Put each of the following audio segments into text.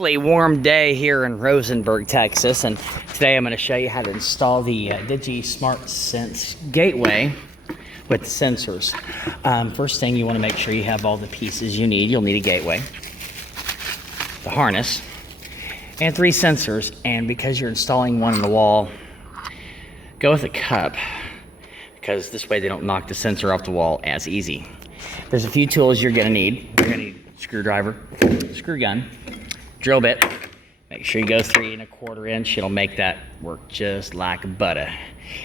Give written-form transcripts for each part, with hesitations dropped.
Warm day here in Rosenberg, Texas, and today I'm going to show you how to install the Digi Smart Sense gateway with the sensors. First thing, you want to make sure you have all the pieces you need. You'll need a gateway, the harness, and 3 sensors. And because you're installing one in the wall, go with a cup, because this way they don't knock the sensor off the wall as easy. There's a few tools you're going to need. You're going to need a screwdriver, screw gun, drill bit. Make sure you go 3 1/4 inch. It'll make that work just like butter.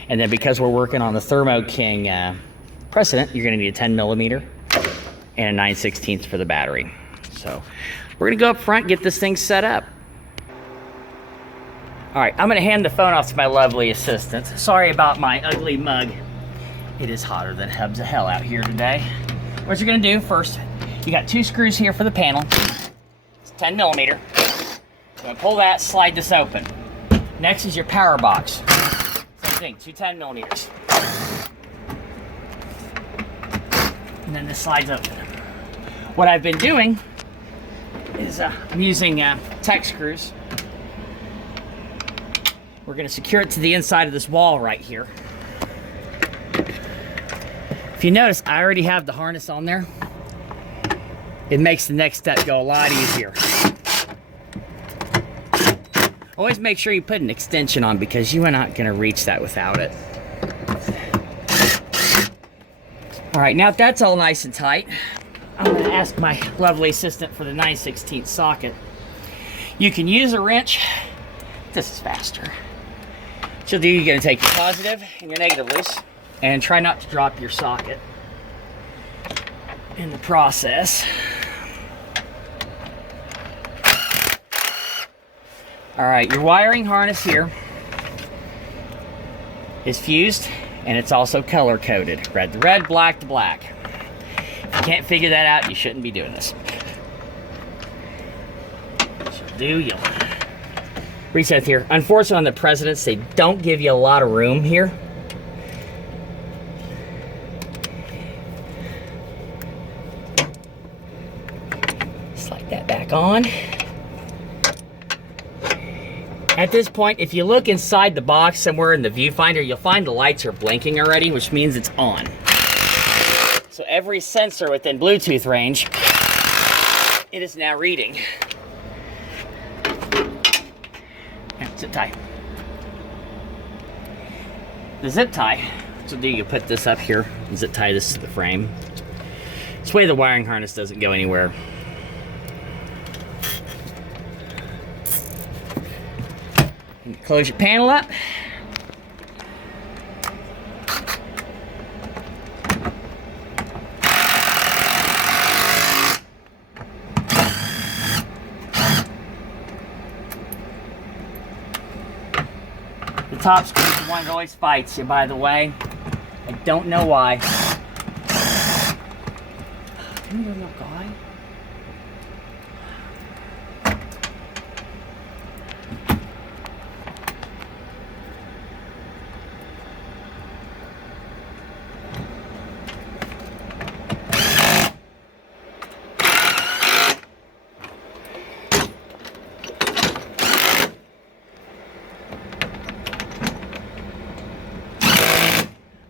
And then because we're working on the Thermo King precedent, you're going to need a 10 millimeter and a 9/16 for the battery. So we're going to go up front, get this thing set up. All right, I'm going to hand the phone off to my lovely assistant. Sorry about my ugly mug. It is hotter than hubs of hell out here today. What you're going to do first, you got 2 screws here for the panel. 10 millimeter. I'm going to pull that, slide this open. Next is your power box. Same thing, 2 10 millimeters. And then this slides open. What I've been doing is I'm using tech screws. We're going to secure it to the inside of this wall right here. If you notice, I already have the harness on there. It makes the next step go a lot easier. Always make sure you put an extension on, because you are not going to reach that without it. All right, now that's all nice and tight, I'm going to ask my lovely assistant for the 9/16 socket. You can use a wrench. This is faster. What you'll do, you're going to take your positive and your negative loose, and try not to drop your socket in the process. All right, your wiring harness here is fused, and it's also color coded. Red to red, black to black. If you can't figure that out, you shouldn't be doing this. What you'll do, you'll reset here. Unfortunately, on the Presidents, they don't give you a lot of room here. Slide that back on. At this point, if you look inside the box somewhere in the viewfinder, you'll find the lights are blinking already, which means it's on. So every sensor within Bluetooth range, it is now reading. And zip tie. The zip tie, what you'll do, you put this up here and zip tie this to the frame. This way the wiring harness doesn't go anywhere. Close your panel up. The top screw is the one that always fights you, by the way. I don't know why. Come here, little guy.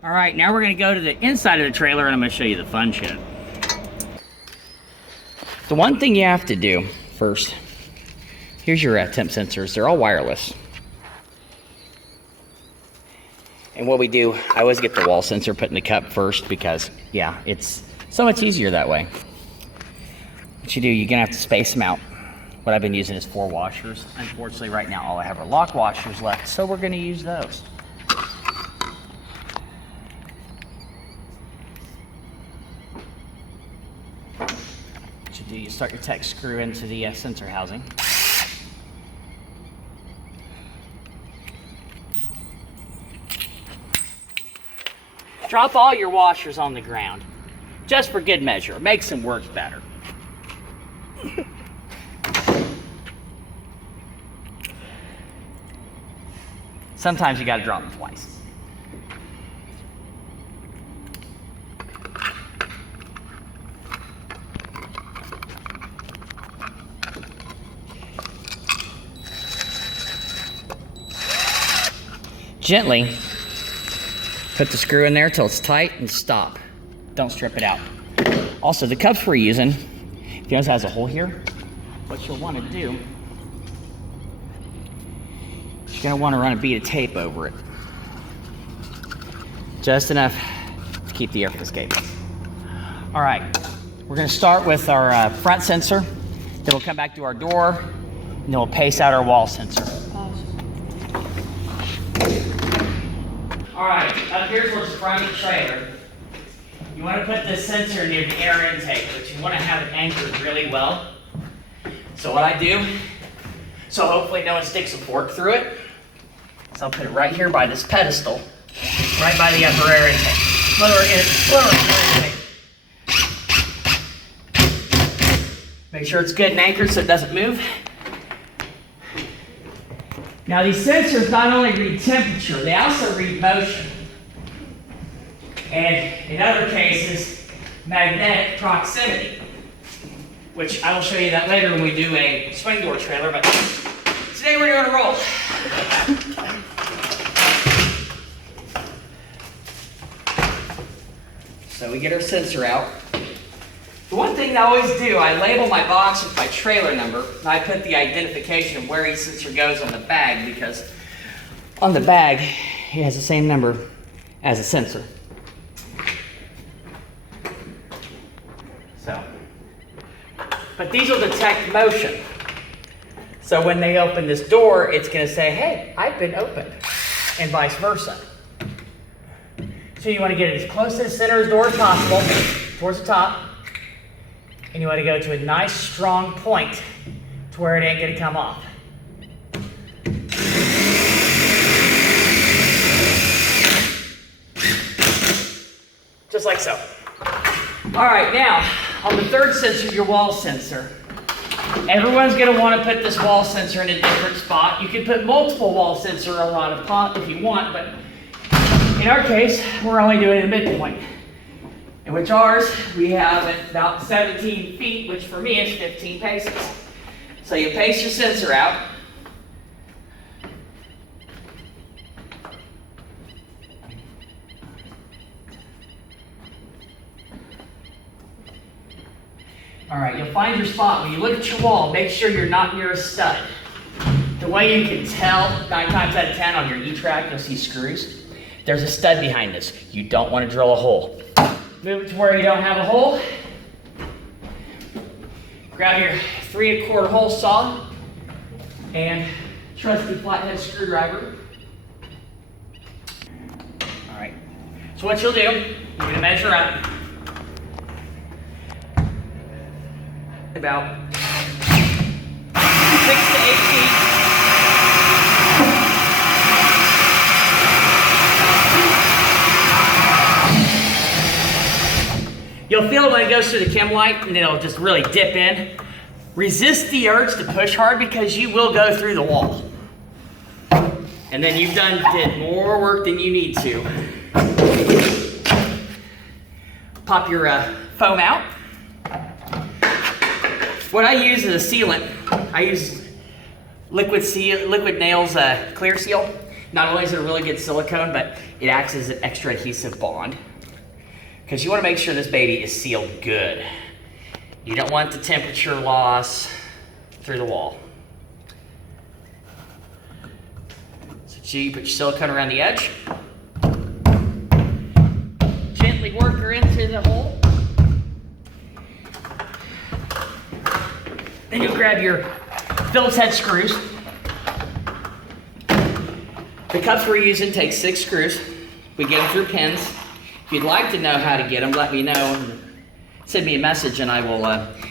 All right, now we're going to go to the inside of the trailer, and I'm going to show you the fun shit. The one thing you have to do first, here's your temp sensors. They're all wireless. And what we do, I always get the wall sensor put in the cup first, because, yeah, it's so much easier that way. What you do, you're going to have to space them out. What I've been using is 4 washers. Unfortunately, right now, all I have are lock washers left, so we're going to use those. What you do, you start your tech screw into the sensor housing. Drop all your washers on the ground, just for good measure. It makes them work better. Sometimes you gotta drop them twice. gently put the screw in there till it's tight and stop. Don't strip it out. Also, the cups we're using, if you notice it has a hole here, what you'll want to do, you're going to want to run a bead of tape over it. Just enough to keep the air from escaping. All right, we're going to start with our front sensor, then we'll come back to our door, and then we'll pace out our wall sensor. All right, up here towards the front of the trailer, you want to put this sensor near the air intake, but you want to have it anchored really well. So what I do, so hopefully no one sticks a fork through it, so I'll put it right here by this pedestal, right by the upper air intake. Lower air intake. Make sure it's good and anchored so it doesn't move. Now these sensors not only read temperature, they also read motion. And in other cases, magnetic proximity, which I will show you that later when we do a swing door trailer, but today we're doing a roll. So we get our sensor out. The one thing I always do, I label my box with my trailer number, and I put the identification of where each sensor goes on the bag, because on the bag, it has the same number as a sensor. So, but these will detect motion. So when they open this door, it's going to say, hey, I've been opened, and vice versa. So you want to get it as close to the center of the door as possible, towards the top. And you want to go to a nice strong point to where it ain't going to come off. Just like so. All right, now on the third sensor, your wall sensor. Everyone's going to want to put this wall sensor in a different spot. You can put multiple wall sensors on a pot if you want, but in our case, we're only doing a midpoint. In which ours, we have at about 17 feet, which for me is 15 paces. So you pace your sensor out. All right, you'll find your spot. When you look at your wall, make sure you're not near a stud. The way you can tell, 9 times out of 10 on your E-track, you'll see screws. There's a stud behind this. You don't want to drill a hole. Move it to where you don't have a hole. Grab your 3¼ hole saw and trusty flathead screwdriver. All right, so what you'll do, you're going to measure up about 6 to 8 feet. You'll feel it when it goes through the chem light, and it'll just really dip in. Resist the urge to push hard, because you will go through the wall. And then you've did more work than you need to. Pop your foam out. What I use is a sealant. I use Liquid Nails Clear Seal. Not only is it a really good silicone, but it acts as an extra adhesive bond. Because you want to make sure this baby is sealed good. You don't want the temperature loss through the wall. So you put your silicone around the edge. Gently work her into the hole. Then you'll grab your Phillips head screws. The cups we're using take 6 screws. We get them through pins. If you'd like to know how to get them, let me know. Send me a message and I will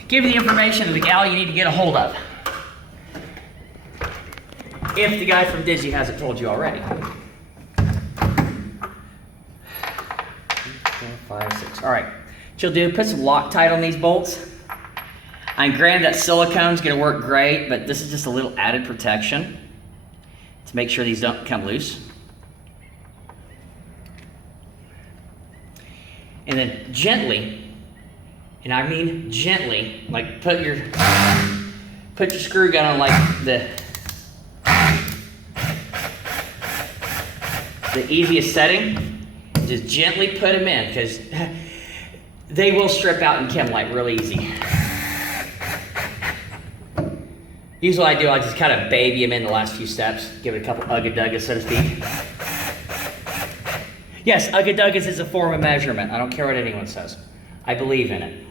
give you the information of the gal you need to get a hold of. If the guy from Digi hasn't told you already. 4, 5, 6. All right. What you'll do, put some Loctite on these bolts. And granted, that silicone's going to work great, but this is just a little added protection to make sure these don't come loose. And then gently, and I mean gently, like put your screw gun on like the The easiest setting, just gently put them in because they will strip out in chem light real easy. Usually I do, I just kind of baby them in the last few steps, give it a couple ugga-duggas, so to speak. Yes, ugga-duggas is a form of measurement. I don't care what anyone says. I believe in it.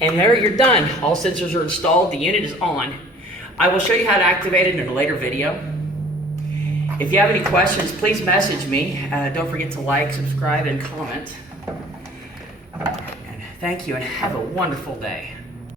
And there you're done. All sensors are installed, the unit is on. I will show you how to activate it in a later video. If you have any questions, please message me. Don't forget to like, subscribe, and comment. And thank you, and have a wonderful day.